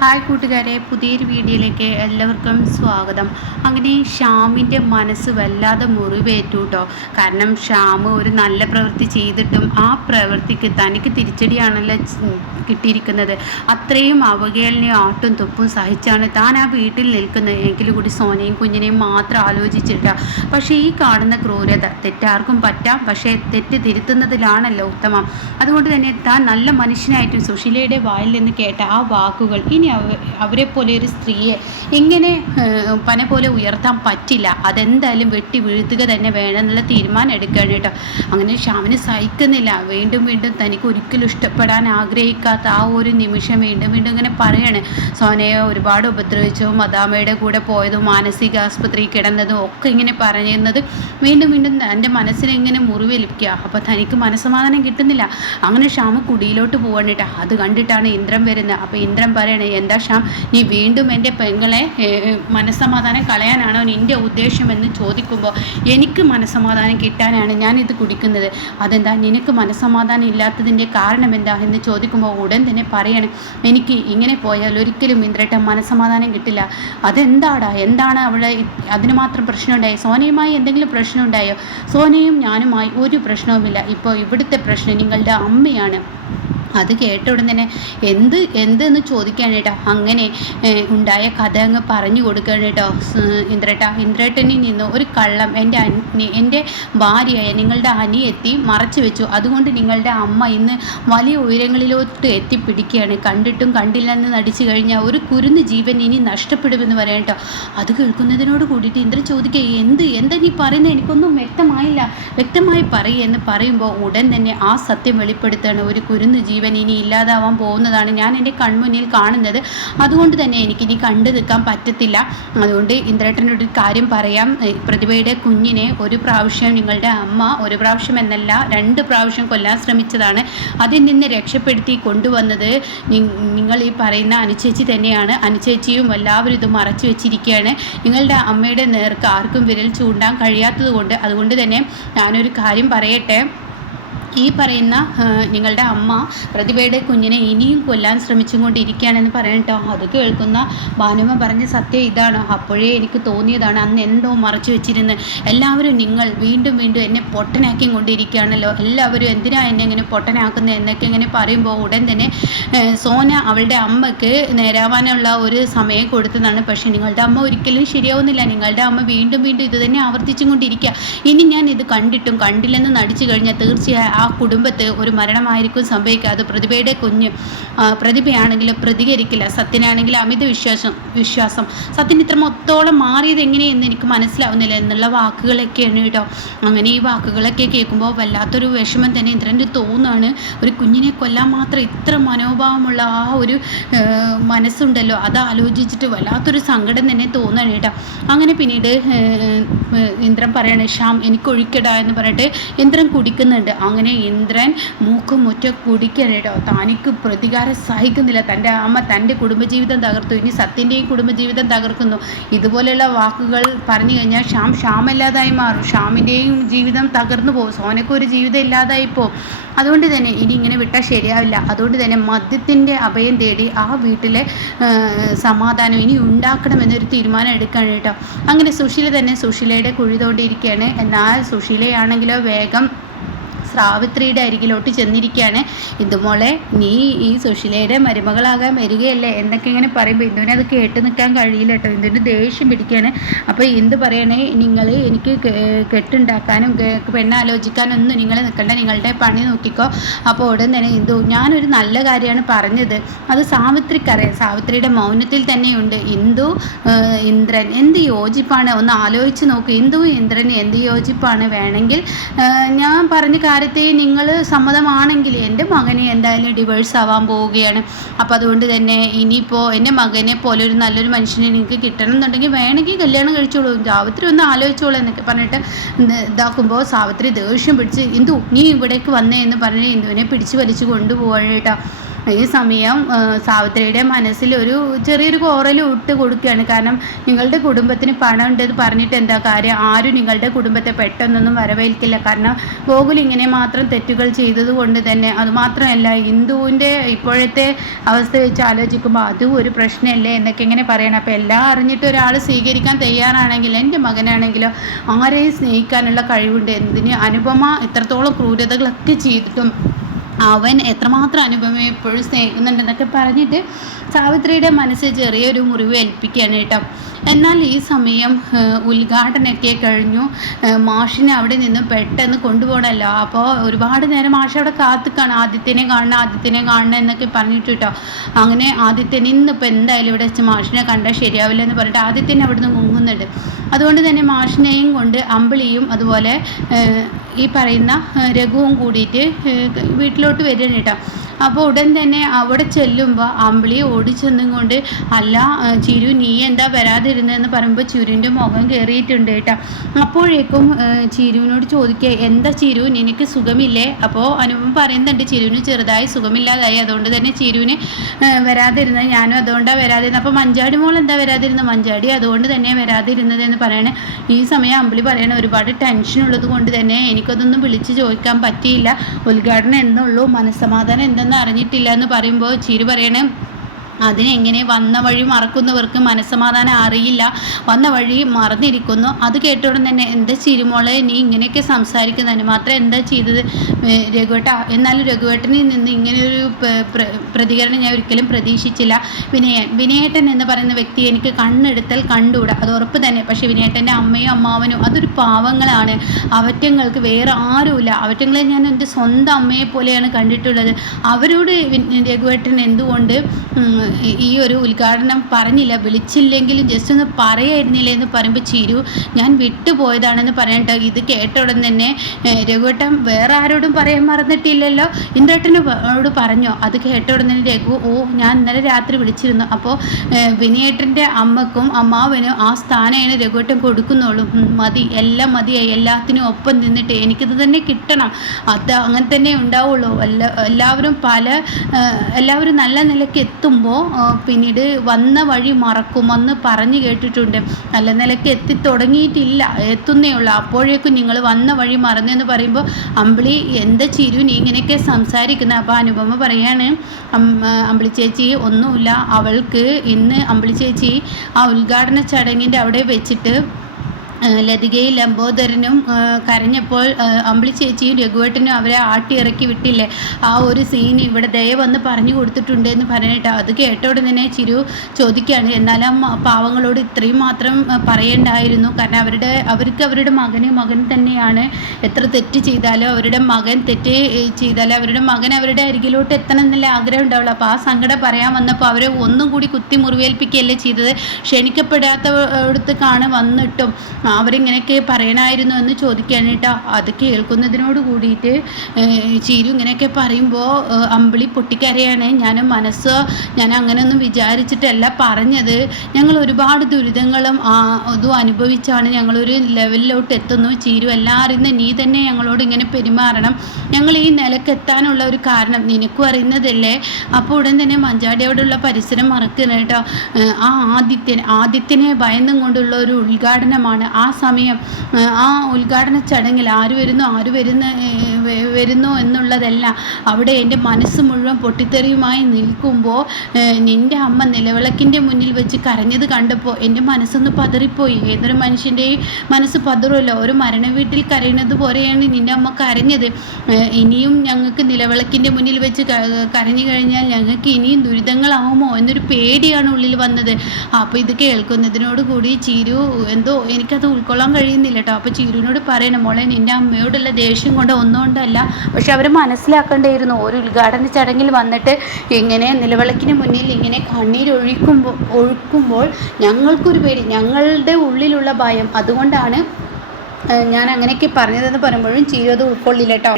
Hi കൂട്ടുകാരെ പുതിയൊരു വീഡിയോയിലേക്ക് എല്ലാവർക്കും സ്വാഗതം. അങ്ങനെ ഷ്യാമിന്റെ മനസ്സ് വല്ലാതെ മുറിവേറ്റു കേട്ടോ കാരണം ഷ്യാം ഒരു നല്ല പ്രവൃത്തി ചെയ്തിട്ടും ആ പ്രവൃത്തിക്ക് തനിക്ക് തിരിച്ചടിയാണല്ലോ കിട്ടിയിരിക്കുന്നത്. അത്രയും അവഹേളനയും ആട്ടും തുപ്പും സഹിച്ചാണ് താൻ ആ വീട്ടിൽ നിൽക്കുന്നത്. എങ്കിലും കൂടി സോനയും കുഞ്ഞിനെയും മാത്രം ആലോചിച്ചിട്ട പക്ഷേ ഈ കാണുന്ന ക്രൂരത തെറ്റാർക്കും പറ്റാം. പക്ഷേ തെറ്റ് തിരുത്തുന്നതിലാണല്ലോ ഉത്തമം. അതുകൊണ്ട് തന്നെ താൻ നല്ല മനുഷ്യനായിട്ടും സുശീലയുടെ വായിൽ നിന്ന് കേട്ട ആ വാക്കുകൾ ഇനി അവരെ പോലെ ഒരു സ്ത്രീയെ എങ്ങനെ ഏഹ്, പന പോലെ ഉയർത്താൻ പറ്റില്ല. അതെന്തായാലും വെട്ടി വീഴ്ത്തുക തന്നെ വേണം എന്നുള്ള തീരുമാനം എടുക്കുകയാണ് കേട്ടോ. അങ്ങനെ ഷ്യാമിന് സഹിക്കുന്നില്ല. വീണ്ടും വീണ്ടും തനിക്ക് ഒരിക്കലും ഇഷ്ടപ്പെടാൻ ആഗ്രഹിക്കാത്ത ആ ഒരു നിമിഷം വീണ്ടും വീണ്ടും ഇങ്ങനെ പറയാണ്. സോനയെ ഒരുപാട് ഉപദ്രവിച്ചു മദാമയുടെ കൂടെ പോയതും മാനസിക ആസ്പത്രി കിടന്നതും ഒക്കെ ഇങ്ങനെ പറയുന്നത് വീണ്ടും വീണ്ടും എന്റെ മനസ്സിനെങ്ങനെ മുറിവേൽപ്പിക്കുക. അപ്പോൾ തനിക്ക് മനസ്സമാധാനം കിട്ടുന്നില്ല. അങ്ങനെ ഷ്യാമ കുടിയിലോട്ട് പോവാണ് കേട്ടോ. അത് കണ്ടിട്ടാണ് ഇന്ദ്രം വരുന്നത്. അപ്പോൾ ഇന്ദ്രം പറയണേ എന്താ ഷ്യാം നീ വീണ്ടും എന്റെ പെങ്ങളെ മനസ്സമാധാനം കളയാനാണോ നിന്റെ ഉദ്ദേശമെന്ന് ചോദിക്കുമ്പോൾ എനിക്ക് മനസ്സമാധാനം കിട്ടാനാണ് ഞാനിത് കുടിക്കുന്നത്. അതെന്താ? നിനക്ക് മനസ്സമാധാനം ഇല്ലാത്തതിന്റെ കാരണം എന്താ? എന്ന് ചോദിക്കുമ്പോൾ ഉടൻ തന്നെ പറയണം. എനിക്ക് ഇങ്ങനെ പോയാൽ ഒരിക്കലും ഇന്ദ്രട്ട മനസ്സമാധാനം കിട്ടില്ല. അതെന്താടാ? എന്താണ് അവിടെ അതിന് മാത്രം പ്രശ്നമുണ്ടായി? സോനയുമായി എന്തെങ്കിലും പ്രശ്നമുണ്ടായോ? സോനയും ഞാനുമായി ഒരു പ്രശ്നവുമില്ല. ഇപ്പോൾ ഇവിടുത്തെ പ്രശ്നം നിങ്ങളുടെ അമ്മയാണ്. അത് കേട്ട ഉടൻ തന്നെ എന്ത് എന്തെന്ന് ചോദിക്കുകയാണ് കേട്ടോ അങ്ങനെ ഉണ്ടായ കഥ അങ്ങ് പറഞ്ഞു കൊടുക്കുകയാണ് കേട്ടോ ഇന്ദ്രേട്ട. ഇന്ദ്രേട്ടനിൽ നിന്ന് ഒരു കള്ളം എന്റെ അനി എന്റെ ഭാര്യയായ നിങ്ങളുടെ അനിയെത്തി മറച്ചു വെച്ചു. അതുകൊണ്ട് നിങ്ങളുടെ അമ്മ ഇന്ന് വലിയ ഉയരങ്ങളിലോട്ട് എത്തിപ്പിടിക്കുകയാണ്. കണ്ടിട്ടും കണ്ടില്ലെന്ന് നടിച്ചു കഴിഞ്ഞാൽ ഒരു കുരുന്ന് ജീവൻ ഇനി നഷ്ടപ്പെടുമെന്ന് പറയാം കേട്ടോ. അത് കേൾക്കുന്നതിനോട് കൂടിയിട്ട് ഇന്ദ്ര ചോദിക്കുക എന്ത് എന്താ നീ പറയുന്നത്? എനിക്കൊന്നും വ്യക്തമായില്ല. വ്യക്തമായി പറയുക എന്ന് പറയുമ്പോൾ ഉടൻ തന്നെ ആ സത്യം വെളിപ്പെടുത്തുകയാണ് ഒരു കുരുന്ന് ജീവൻ ഇനി ഇല്ലാതാവാൻ പോകുന്നതാണ് ഞാൻ എന്റെ കൺമുന്നിൽ കാണുന്നത്. അതുകൊണ്ട് തന്നെ എനിക്കിനി കണ്ടു നിൽക്കാൻ പറ്റത്തില്ല. അതുകൊണ്ട് ഇന്ദ്രേട്ടനോട് കാര്യം പറയാം. പ്രതിഭയുടെ കുഞ്ഞിനെ ഒരു പ്രാവശ്യം നിങ്ങളുടെ അമ്മ ഒരു പ്രാവശ്യം എന്നല്ല രണ്ട് പ്രാവശ്യം കൊല്ലാൻ ശ്രമിച്ചതാണ്. അതിൽ നിന്ന് രക്ഷപ്പെടുത്തി കൊണ്ടുവന്നത് നിങ്ങൾ ഈ പറയുന്ന അനുചേച്ചി തന്നെയാണ്. അനുചേച്ചിയും എല്ലാവരും ഇത് മറച്ചു വെച്ചിരിക്കുകയാണ്. നിങ്ങളുടെ അമ്മയുടെ നേർക്ക് ആർക്കും വിരൽ ചൂണ്ടാൻ കഴിയാത്തത് കൊണ്ട് അതുകൊണ്ട് തന്നെ ഞാനൊരു കാര്യം പറയട്ടെ. ഈ പറയുന്ന നിങ്ങളുടെ അമ്മ പ്രതിഭയുടെ കുഞ്ഞിനെ ഇനിയും കൊല്ലാൻ ശ്രമിച്ചുകൊണ്ടിരിക്കുകയാണെന്ന് പറയട്ടോ അത് കേൾക്കുന്ന ഭാനുമ പറഞ്ഞ സത്യം ഇതാണോ. അപ്പോഴേ എനിക്ക് തോന്നിയതാണ് അന്ന് എന്തോ മറച്ചു വെച്ചിരുന്ന്. എല്ലാവരും നിങ്ങൾ വീണ്ടും വീണ്ടും എന്നെ പൊട്ടനാക്കി കൊണ്ടിരിക്കുകയാണല്ലോ എല്ലാവരും എന്തിനാ എന്നെ ഇങ്ങനെ പൊട്ടനാക്കുന്നത് എന്നൊക്കെ ഇങ്ങനെ പറയുമ്പോൾ ഉടൻ തന്നെ സോന അവളുടെ അമ്മയ്ക്ക് നേരാവാനുള്ള ഒരു സമയം കൊടുത്തതാണ്. പക്ഷേ നിങ്ങളുടെ അമ്മ ഒരിക്കലും ശരിയാവുന്നില്ല. നിങ്ങളുടെ അമ്മ വീണ്ടും വീണ്ടും ഇത് തന്നെ ആവർത്തിച്ചുകൊണ്ടിരിക്കുക. ഇനി ഞാൻ ഇത് കണ്ടിട്ടും കണ്ടില്ലെന്ന് നടിച്ചു കഴിഞ്ഞാൽ തീർച്ചയായും ആ കുടുംബത്ത് ഒരു മരണമായിരിക്കും സംഭവിക്കുക അത് പ്രതിഭയുടെ കുഞ്ഞ് പ്രതിഭയാണെങ്കിൽ പ്രതികരിക്കില്ല. സത്യനാണെങ്കിൽ അമിത വിശ്വാസം വിശ്വാസം. സത്യൻ ഇത്ര മൊത്തോളം മാറിയത് എങ്ങനെയെന്ന് എനിക്ക് മനസ്സിലാവുന്നില്ല എന്നുള്ള വാക്കുകളൊക്കെയാണ് കേട്ടോ. അങ്ങനെ ഈ വാക്കുകളൊക്കെ കേൾക്കുമ്പോൾ വല്ലാത്തൊരു വിഷമം തന്നെ ഇന്ദ്രന്റെ തോന്നുകയാണ്. ഒരു കുഞ്ഞിനെ കൊല്ലാൻ മാത്രം ഇത്ര മനോഭാവമുള്ള ആ ഒരു മനസ്സുണ്ടല്ലോ. അത് ആലോചിച്ചിട്ട് വല്ലാത്തൊരു സങ്കടം തന്നെ തോന്നുകയാണ് കേട്ടോ. അങ്ങനെ പിന്നീട് ഇന്ദ്രൻ പറയണ ശ്യാം എനിക്ക് ഒഴിക്കടാ എന്ന് പറഞ്ഞിട്ട് ഇന്ദ്രൻ കുടിക്കുന്നുണ്ട്. അങ്ങനെ ഇന്ദ്രൻ മൂക്കും മുറ്റ കുടിക്കുകയാണ് കേട്ടോ തനിക്ക് പ്രതികാരം സഹിക്കുന്നില്ല. തന്റെ അമ്മ തന്റെ കുടുംബജീവിതം തകർത്തു. ഇനി സത്യന്റെയും കുടുംബജീവിതം തകർക്കുന്നു. ഇതുപോലെയുള്ള വാക്കുകൾ പറഞ്ഞു കഴിഞ്ഞാൽ ഷ്യാം ഷ്യാമില്ലാതായി മാറും. ഷ്യാമിന്റെയും ജീവിതം തകർന്നു പോകും. സോനയ്ക്ക് ഒരു ജീവിതം ഇല്ലാതായി അതുകൊണ്ട് തന്നെ ഇനി ഇങ്ങനെ വിട്ടാൽ ശരിയാവില്ല. അതുകൊണ്ട് തന്നെ മദ്യത്തിന്റെ അഭയം തേടി ആ വീട്ടിലെ സമാധാനം ഇനി ഉണ്ടാക്കണമെന്നൊരു തീരുമാനം എടുക്കുകയാണ് കേട്ടോ. അങ്ങനെ സുശീല തന്നെ സുശീലയുടെ കുഴി തോണ്ടിയിരിക്കുകയാണ്. എന്നാൽ സുശീലയാണെങ്കിലോ വേഗം സാവിത്രിയുടെ അരികിലോട്ട് ചെന്നിരിക്കുകയാണ്. ഇന്ദുമോളെ നീ ഈ സുശീലയുടെ മരുമകളാകാൻ വരികയല്ലേ? എന്നൊക്കെ ഇങ്ങനെ പറയുമ്പോൾ ഇന്ദുവിനെ അത് കേട്ട് നിൽക്കാൻ കഴിയില്ല കേട്ടോ. ഇന്ദുവിന്റെ ദേഷ്യം പിടിക്കുകയാണ്. അപ്പോൾ എന്ത് പറയണേ നിങ്ങൾ എനിക്ക് കെട്ടുണ്ടാക്കാനും പെണ്ണാലോചിക്കാനൊന്നും പെണ്ണാലോചിക്കാനും നിങ്ങൾ നിൽക്കണ്ട. നിങ്ങളുടെ പണി നോക്കിക്കോ. അപ്പോൾ ഉടൻ തന്നെ ഇന്ദു ഞാനൊരു നല്ല കാര്യമാണ് പറഞ്ഞത്. അത് സാവിത്രിക്കറിയാം. സാവിത്രിയുടെ മൗനത്തിൽ തന്നെയുണ്ട്. ഇന്ദു ഇന്ദ്രൻ എന്ത് യോജിപ്പാണ്? ഒന്ന് ആലോചിച്ച് നോക്കൂ. ഇന്ദു ഇന്ദ്രൻ എന്ത് യോജിപ്പാണ്? വേണമെങ്കിൽ ഞാൻ പറഞ്ഞ കാര്യത്തെ നിങ്ങൾ സമ്മതമാണെങ്കിൽ എന്റെ മകനെ എന്തായാലും ഡിവേഴ്സ് ആവാൻ പോവുകയാണ്. അപ്പോൾ അതുകൊണ്ട് തന്നെ ഇനിയിപ്പോൾ എന്റെ മകനെ പോലെ ഒരു നല്ലൊരു മനുഷ്യനെ നിങ്ങൾക്ക് കിട്ടണം എന്നുണ്ടെങ്കിൽ വേണമെങ്കിൽ കല്യാണം കഴിച്ചോളൂ. സാവിത്രി ഒന്ന് ആലോചിച്ചോളൂ എന്നൊക്കെ പറഞ്ഞിട്ട് ഇത് ഇതാക്കുമ്പോൾ സാവിത്രി ദേഷ്യം പിടിച്ച് ഇന്ദു നീ ഇവിടേക്ക് വന്നേ എന്ന് പറഞ്ഞ് ഇന്ദുവിനെ പിടിച്ച് വലിച്ചു കൊണ്ടുപോവാണ് കേട്ടോ. ഈ സമയം സാവിത്രിയുടെ മനസ്സിൽ ഒരു ചെറിയൊരു കോറൽ ഇട്ട് കൊടുക്കുകയാണ്. കാരണം നിങ്ങളുടെ കുടുംബത്തിന് പണം ഉണ്ടെന്ന് പറഞ്ഞിട്ട് എന്താ കാര്യം? ആരും നിങ്ങളുടെ കുടുംബത്തെ പെട്ടെന്നൊന്നും വരവേൽക്കില്ല. കാരണം ഗോകുൽ ഇങ്ങനെ മാത്രം തെറ്റുകൾ ചെയ്തത് കൊണ്ട് തന്നെ അതുമാത്രമല്ല ഹിന്ദുവിന്റെ ഇപ്പോഴത്തെ അവസ്ഥ വെച്ച് ആലോചിക്കുമ്പോൾ അതും ഒരു പ്രശ്നമല്ലേ എന്നൊക്കെ ഇങ്ങനെ പറയണം. അപ്പോൾ എല്ലാം അറിഞ്ഞിട്ട് ഒരാൾ സ്വീകരിക്കാൻ തയ്യാറാണെങ്കിൽ എന്റെ മകനാണെങ്കിലോ ആരെയും സ്നേഹിക്കാനുള്ള കഴിവുണ്ട്. എന്തിന് അനുപമ ഇത്രത്തോളം ക്രൂരതകളൊക്കെ ചെയ്തിട്ടും അവൻ എത്രമാത്രം അനുപമയെ എപ്പോഴും സ്നേഹിക്കുന്നുണ്ടെന്നൊക്കെ പറഞ്ഞിട്ട് സാവിത്രിയുടെ മനസ്സ് ചെറിയൊരു മുറിവ് ഏൽപ്പിക്കുകയാണ് കേട്ടോ. എന്നാൽ ഈ സമയം ഉദ്ഘാടനമൊക്കെ കഴിഞ്ഞു. മാഷിനെ അവിടെ നിന്ന് പെട്ടെന്ന് കൊണ്ടുപോകണമല്ലോ. അപ്പോൾ ഒരുപാട് നേരം മാഷ് അവിടെ കാത്തുക്കാണ്. ആദിത്യനെ കാണണം ആദിത്യനെ കാണണം എന്നൊക്കെ പറഞ്ഞിട്ട് കേട്ടോ. അങ്ങനെ ആദിത്യൻ ഇന്നിപ്പോൾ എന്തായാലും ഇവിടെ വെച്ച് മാഷിനെ കണ്ടാൽ ശരിയാവില്ല എന്ന് പറഞ്ഞിട്ട് ആദിത്യൻ അവിടെ നിന്ന് മുങ്ങുന്നുണ്ട്. അതുകൊണ്ട് തന്നെ മാഷിനെയും കൊണ്ട് അമ്പിളിയും അതുപോലെ ഈ പറയുന്ന രഘുവും കൂടിയിട്ട് വീട്ടിലോട്ട് വരികയാണ് കേട്ടോ. അപ്പോൾ ഉടൻ തന്നെ അവിടെ ചെല്ലുമ്പോൾ അമ്പിളി ഓടിച്ചെന്നും കൊണ്ട് അല്ല ചിരു നീ എന്താ വരാതിരുന്നതെന്ന് പറയുമ്പോൾ ചിരുവിന്റെ മുഖം കയറിയിട്ടുണ്ട് കേട്ടോ. അപ്പോഴേക്കും ചിരുവിനോട് ചോദിക്കുക എന്താ ചിരു നിനക്ക് സുഖമില്ലേ? അപ്പോൾ അനുപം പറയുന്നുണ്ട് ചിരുവിന് ചെറുതായി സുഖമില്ലാതായി. അതുകൊണ്ട് തന്നെ ചിരുവിന് വരാതിരുന്നത് ഞാനും അതുകൊണ്ടാണ് വരാതിരുന്നത്. അപ്പോൾ മഞ്ചാടി മോൾ എന്താ വരാതിരുന്നത്? മഞ്ചാടി അതുകൊണ്ട് തന്നെ വരാതിരുന്നത് എന്ന് പറയണേ. ഈ സമയം അമ്പിളി പറയണ ഒരുപാട് ടെൻഷൻ ഉള്ളത് കൊണ്ട് തന്നെ എനിക്കതൊന്നും വിളിച്ച് ചോദിക്കാൻ പറ്റിയില്ല. ഉദ്ഘാടനം എന്നുള്ളൂ മനസ്സമാധാനം എന്തെന്ന് അറിഞ്ഞിട്ടില്ല എന്ന് പറയുമ്പോൾ ചിരി പറയണേ. അതിനെങ്ങനെ വന്ന വഴി മറക്കുന്നവർക്ക് മനസ്സമാധാനം അറിയില്ല. വന്ന വഴി മറന്നിരിക്കുന്നു. അത് കേട്ടോടെ തന്നെ എന്താ ചിരുമോളെ നീ ഇങ്ങനെയൊക്കെ സംസാരിക്കുന്നതിന് മാത്രം എന്താ ചെയ്തത് രഘുവേട്ട? എന്നാലും രഘുവേട്ടനിൽ നിന്ന് ഇങ്ങനെയൊരു പ്രതികരണം ഞാൻ ഒരിക്കലും പ്രതീക്ഷിച്ചില്ല. വിനയൻ വിനയേട്ടൻ എന്ന് പറയുന്ന വ്യക്തി എനിക്ക് കണ്ണെടുത്താൽ കണ്ടുകൂടാ. അത് ഉറപ്പ് തന്നെ. പക്ഷേ വിനയേട്ടന്റെ അമ്മയും അമ്മാവനും അതൊരു പാവങ്ങളാണ്. അവറ്റങ്ങൾക്ക് വേറെ ആരുമില്ല. അവറ്റങ്ങളെ ഞാൻ എന്റെ സ്വന്തം അമ്മയെ പോലെയാണ് കണ്ടിട്ടുള്ളത്. അവരോട് രഘുവേട്ടൻ എന്തുകൊണ്ട് ഈ ഒരു ഉദ്ഘാടനം പറഞ്ഞില്ല വിളിച്ചില്ലെങ്കിലും ജസ്റ്റ് ഒന്ന് പറയായിരുന്നില്ല എന്ന് പറയുമ്പോൾ ചിരു ഞാൻ വിട്ടുപോയതാണെന്ന് പറയട്ടെ ഇത് കേട്ട ഉടൻ തന്നെ രഘുവട്ടം വേറെ ആരോടും പറയാൻ മറന്നിട്ടില്ലല്ലോ. ഇന്ദ്രേട്ടനോട് പറഞ്ഞോ. അത് കേട്ട ഉടൻ തന്നെ രഘു ഓ ഞാൻ ഇന്നലെ രാത്രി വിളിച്ചിരുന്നു. അപ്പോൾ വിനയേട്ടന്റെ അമ്മക്കും അമ്മാവനും ആ സ്ഥാനമാണ് രഘുവേട്ടൻ കൊടുക്കുന്നുള്ളൂ മതി എല്ലാം മതിയായി. എല്ലാത്തിനും ഒപ്പം നിന്നിട്ട് എനിക്കിത് തന്നെ കിട്ടണം. അത് അങ്ങനെ തന്നെ ഉണ്ടാവുള്ളൂ. എല്ലാ എല്ലാവരും പല എല്ലാവരും നല്ല നിലയ്ക്ക് എത്തുമ്പോൾ പിന്നീട് വന്ന വഴി മറക്കുമെന്ന് പറഞ്ഞു കേട്ടിട്ടുണ്ട്. നല്ല നിലയ്ക്ക് എത്തി തുടങ്ങിയിട്ടില്ല. എത്തുന്നേ ഉള്ളൂ. അപ്പോഴേക്കും നിങ്ങൾ വന്ന വഴി മറന്നെന്ന് പറയുമ്പോൾ അമ്പിളി എന്താ ചിരു? നീ ഇങ്ങനെയൊക്കെ സംസാരിക്കുന്നത് അപ്പോൾ അനുപമ പറയാണ് അമ്പിളി ചേച്ചി ഒന്നുമില്ല. അവൾക്ക് ഇന്ന് അമ്പിളി ചേച്ചി ആ ഉദ്ഘാടന ചടങ്ങിന്റെ അവിടെ വെച്ചിട്ട് ലതികയും ലംബോദരനും കരഞ്ഞപ്പോൾ അമ്പിളി ചേച്ചിയും രഘുവേട്ടനും അവരെ ആട്ടിയിറക്കി വിട്ടില്ലേ? ആ ഒരു സീൻ ഇവിടെ ദയ വന്ന് പറഞ്ഞു കൊടുത്തിട്ടുണ്ട് എന്ന് പറഞ്ഞിട്ട് അത് കേട്ടോടെ തന്നെ ചിരു ചോദിക്കുകയാണ്. എന്നാലും പാവങ്ങളോട് ഇത്രയും മാത്രം പറയേണ്ടായിരുന്നു. കാരണം അവരുടെ അവർക്ക് അവരുടെ മകന് മകൻ തന്നെയാണ് എത്ര തെറ്റ് ചെയ്താലും അവരുടെ മകൻ തെറ്റ് ചെയ്താലും അവരുടെ മകൻ അവരുടെ അരികിലോട്ട് എത്തണം എന്നല്ലേ ആഗ്രഹം ഉണ്ടാവുള്ളൂ. അപ്പോൾ ആ സങ്കടം പറയാൻ വന്നപ്പോൾ അവരെ ഒന്നും കൂടി കുത്തി മുറിവേൽപ്പിക്കുകയല്ലേ ചെയ്തത് ക്ഷണിക്കപ്പെടാത്തടത്ത് കാണ വന്നിട്ടും. അവരിങ്ങനെയൊക്കെ പറയണമായിരുന്നു എന്ന് ചോദിക്കുകയാണ് കേട്ടോ. അത് കേൾക്കുന്നതിനോട് കൂടിയിട്ട് ചീരു ഇങ്ങനെയൊക്കെ പറയുമ്പോൾ അമ്പിളി പൊട്ടിക്കരയാണ്. ഞാൻ മനസ്സ് ഞാൻ അങ്ങനെയൊന്നും വിചാരിച്ചിട്ടല്ല പറഞ്ഞത്. ഞങ്ങൾ ഒരുപാട് ദുരിതങ്ങളും അതും അനുഭവിച്ചാണ് ഞങ്ങളൊരു ലെവലിലോട്ട് എത്തുന്നു. ചീരു എല്ലാവരും നീ തന്നെ ഞങ്ങളോട് ഇങ്ങനെ പെരുമാറണം. ഞങ്ങൾ ഈ നിലക്കെത്താനുള്ള ഒരു കാരണം നിനക്കും അറിയുന്നതല്ലേ? അപ്പോൾ ഉടൻ തന്നെ മഞ്ചാടിയോടുള്ള പരിസരം മറക്കണം കേട്ടോ. ആ ആദിത്യൻ ആദിത്യനെ ഭയന്നും കൊണ്ടുള്ള ഒരു ഉദ്ഘാടനമാണ് ആ സമയം ആ ഉദ്ഘാടന ചടങ്ങിൽ ആര് വരുന്നു ആര് വരുന്ന വരുന്നു എന്നുള്ളതല്ല അവിടെ എന്റെ മനസ്സ് മുഴുവൻ പൊട്ടിത്തെറിയുമായി നിൽക്കുമ്പോൾ നിന്റെ അമ്മ നിലവിളക്കിന്റെ മുന്നിൽ വെച്ച് കരഞ്ഞത് കണ്ടപ്പോൾ എന്റെ മനസ്സൊന്ന് പതറിപ്പോയി. ഏതൊരു മനുഷ്യന്റെയും മനസ്സ് പതറുമല്ലോ. ഒരു മരണ വീട്ടിൽ കരയുന്നത് പോലെയാണ് നിന്റെ അമ്മ കരഞ്ഞത്. ഇനിയും ഞങ്ങൾക്ക് നിലവിളക്കിന്റെ മുന്നിൽ വെച്ച് കരഞ്ഞു കഴിഞ്ഞാൽ ഞങ്ങൾക്ക് ഇനിയും ദുരിതങ്ങളാവുമോ എന്നൊരു പേടിയാണ് ഉള്ളിൽ വന്നത്. അപ്പോൾ ഇത് കേൾക്കുന്നതിനോട് കൂടി ചിരു എന്തോ എനിക്കത് ഉൾക്കൊള്ളാൻ കഴിയുന്നില്ല കേട്ടോ അപ്പോൾ ചിരുവിനോട് പറയണം മോളെ നിന്റെ അമ്മയോടുള്ള ദേഷ്യം കൊണ്ട് ഒന്നുകൊണ്ടല്ല പക്ഷെ അവർ മനസ്സിലാക്കേണ്ടിയിരുന്നു. ഒരു ഉദ്ഘാടന ചടങ്ങിൽ വന്നിട്ട് ഇങ്ങനെ നിലവിളക്കിന് മുന്നിൽ ഇങ്ങനെ കണ്ണീരൊഴിക്കുമ്പോൾ ഒഴുക്കുമ്പോൾ ഞങ്ങൾക്കൊരു പേടി ഞങ്ങളുടെ ഉള്ളിലുള്ള ഭയം. അതുകൊണ്ടാണ് ഞാൻ അങ്ങനെയൊക്കെ പറഞ്ഞതെന്ന് പറയുമ്പോഴും ചിരു അത് ഉൾക്കൊള്ളില്ല കേട്ടോ